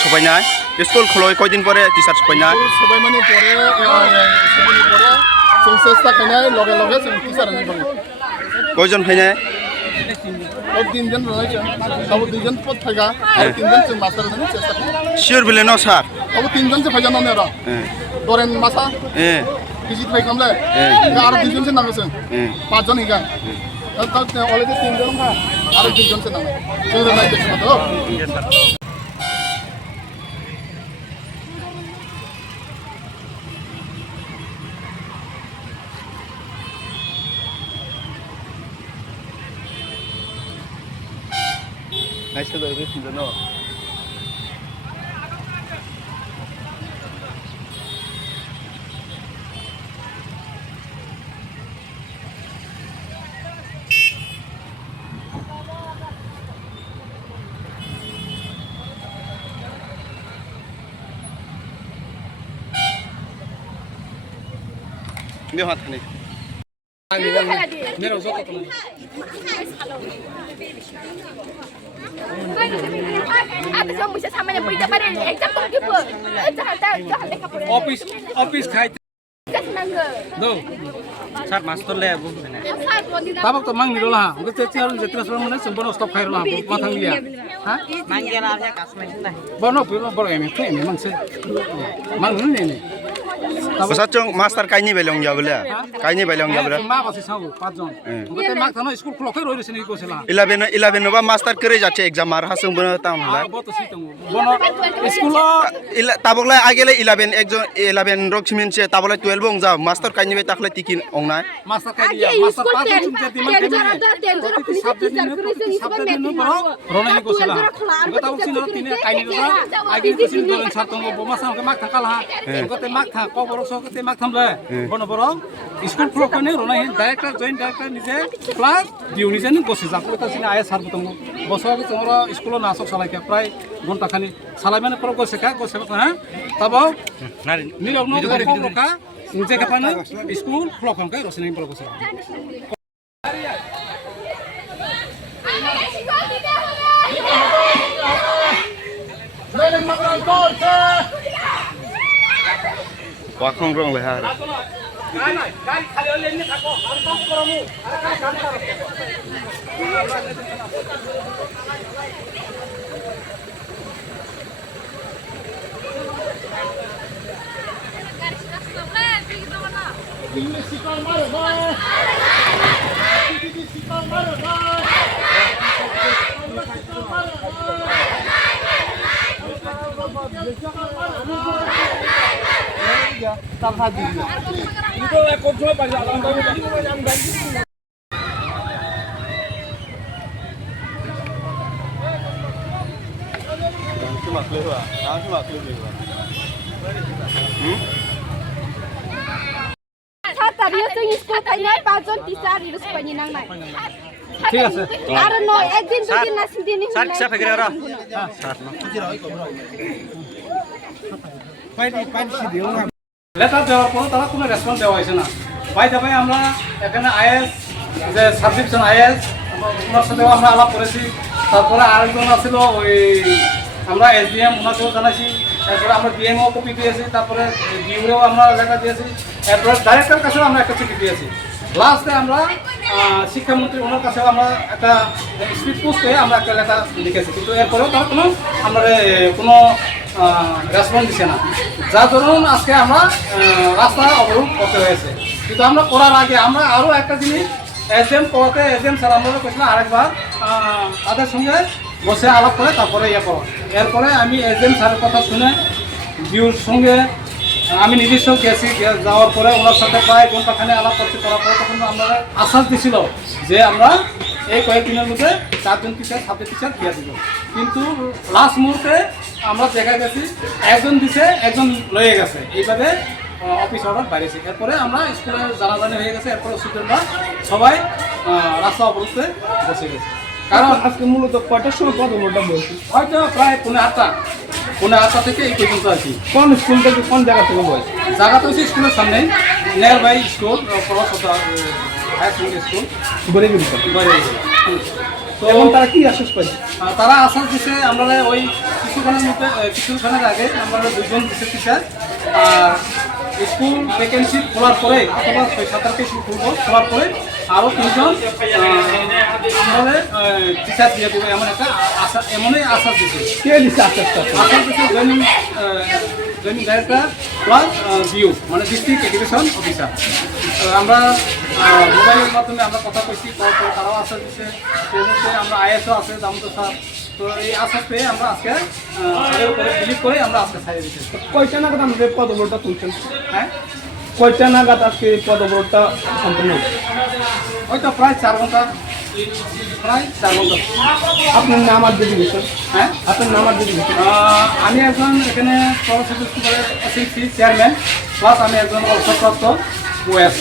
सफायनाय school खुलय कयदिन परे teacher सफायनाय सफायमानि परे सफायनि परे जों सेस्ता खायनाय लगे लगे जों टिचार नि बङो कयजन फैनाय अब 3 जन रहै जों अब 2 जन पद थागा आरो 3 जन जों मास्टार नि सेस्ता सियर बिले न सार अब 3 जन से फैजानो ने र दरेन मासा किसी फाइ कमले आरो 2 जन से नाङो जों 5 जन हिगा तब अलरेडी 3 जन का आरो 2 जन से नाङो जों राय देख मत नाइस तो रे फिन न Dia hat ni. Mero zoko to. Apa kamu bisa sama yang berita pada exam tu apa? Jangan leka pun. Office khai. Senang ke? Do. Sat master le bu. Saat waktu dah. Babak to mang ni lah. Ungke ceciar jetra selang mana sembono stop khai lah. Matang dia. Ha? Mang dia lah dia kasih macam Bono pun bolo em tu em mang se. Mang ni. Pasachong master kaini belong ja bole. Kaini belong ja bole. Ma basi sabu 5 jon. Ungke mak thano school khulok khai roi sini ko sela. 11 ba master करे जाचे exam मार हासुं बनो तामला Bo to sitong. Bono school ताबगला आगेले 11 एकजन 11 रक cement ताबला 12 बंग जा master काइनि bay ताखले तिकिन ओंना master khai dia. Master 5 jon chunte dimang kemi. Subject ni boro rona ni ko sela. Ungke tahu sini tini kaini do. Agi to sini dolen sartong bo masa ungke mak thakal ha. Ungke mak thak ko boro so ke mak thamle. Bono boro school khulok khai rona hin director joint director nije class diu nije ni ko sejak ko ta sini aya sar butong বছর তোমরা school নাচক চালাইকে প্রায় ঘন্টা খানি চালাই মানে পর গেছে হ্যাঁ তারপর নিরব নৌকা নিজে কাপানো স্কুল ফ্লকনকে রসিনাই পর গেছে ওয়াকং রং লেহা গাড়ি খালি হলে এমনি থাকো আর কাম করমু আর কাম করো Ini sikar mare bhai. Ini sikar mare bhai. Tak hadir. Itu kontrol banyak orang baru yang ganti. Cuma keluar, cuma keluar. Tadi tu school kayaknya 5 jon teacher harus penyenang naik. ঠিক আছে Ada no, একদিন দুদিন না সেদিন নি. Sir কিসা ফেগরে রা letter দেওয়ার পর তারা কোনো রেসপন্স দেওয়া হয়েছে না ভাই ভাই আমরা এখানে আইএস যে সাবজেকশন আইএস ওনার সাথেও আমরা আলাপ করেছি তারপরে আরেকজন আছিল ওই আমরা এসডিএম ওনাকেও জানাইছি তারপরে আমরা ডিএমও কপি দিয়েছি তারপরে ডিউরেও আমরা লেটার দিয়েছি এরপরে ডাইরেক্টরের কাছেও আমরা একটা চিঠি দিয়েছি লাস্টে আমরা শিক্ষামন্ত্রী ওনার কাছেও আমরা একটা স্পিড পোস্ট হয়ে আমরা একটা লেটার লিখেছি কিন্তু এরপরেও তারা কোনো রেসপন্স দিচ্ছে না যার ধরুন আজকে আমরা রাস্তা অবরোধ করতে হয়েছে কিন্তু আমরা করার আগে আমরা আরও একটা জিনিস এসডিএম পড়াতে এসডিএম স্যার আমরা করেছিলাম আরেকবার তাদের সঙ্গে বসে আলাপ করে তারপরে ইয়ে করো এরপরে আমি এসডিএম স্যারের কথা শুনে ডিউর সঙ্গে আমি নিজস্ব গেছি যাওয়ার পরে ওনার সাথে প্রায় ঘন্টাখানে আলাপ করতে করার পরে তখন আমরা আশ্বাস দিছিল যে আমরা এই কয়েকদিনের মধ্যে 4 জন টিচার সাবজেক্ট টিচার দিয়ে দিব কিন্তু লাস্ট মুহূর্তে আমরা দেখা গেছি একজন দিছে একজন লয়ে গেছে এইভাবে অফিস অর্ডার বাইরেছে এরপরে আমরা স্কুলে জানাজানি হয়ে গেছে এরপরে স্টুডেন্টরা সবাই রাস্তা অবরোধে বসে গেছে কারণ আজকে মূলত কয়টার সময় কত মোটা বলছি হয়তো প্রায় 8:30 থেকে এই পর্যন্ত আছি কোন স্কুল থেকে কোন জায়গা থেকে বলছি জায়গাটা হচ্ছে স্কুলের সামনে nearby school higher secondary school গড়ে তো এবং তারা কি আশ্বাস পাইছে? তারা আসার দিছে আমরা ওই কিছুক্ষণের আগে আমরা 2 জন দিছে টিচার। আর স্কুল ভ্যাকেন্সি খোলার পরে অথবা 6-7 তারিখে স্কুল খুলবো, খোলার পরে আরও 3 জন আমাদের টিচার দিয়ে দেবে এমন একটা আশা, এমনই আশ্বাস দিচ্ছে। কে দিচ্ছে আশ্বাসটা? আশ্বাস দিচ্ছে জয়েনিং ডাইরেক্টর প্লাস বিউ মানে ডিস্ট্রিক্ট এডুকেশন অফিসার। আমরা মোবাইলের মাধ্যমে আমরা কথা কইছি, তারাও আশ্বাস দিচ্ছে। আমরা আইএসও আছে দামোদর স্যার। তো এই আশ্বাস পেয়ে আমরা আজকে এর উপরে বিলিভ করে আমরা আজকে ছাড়িয়ে দিচ্ছি। কয়টা নাগাদ আমাদের পদবরটা তুলছেন? হ্যাঁ, কয়টা নাগাদ আজকে পদবরটা সম্পূর্ণ হচ্ছে? হয়তো প্রায় 4 ঘন্টা, প্রায় 4 ঘন্টা। আপনার নাম আর ডেডিকেশন? হ্যাঁ, আপনার নাম আর ডেডিকেশন? আমি একজন এখানে সরস্বতী স্কুলের এসএসসি চেয়ারম্যান, প্লাস আমি একজন অবসরপ্রাপ্ত ওএস।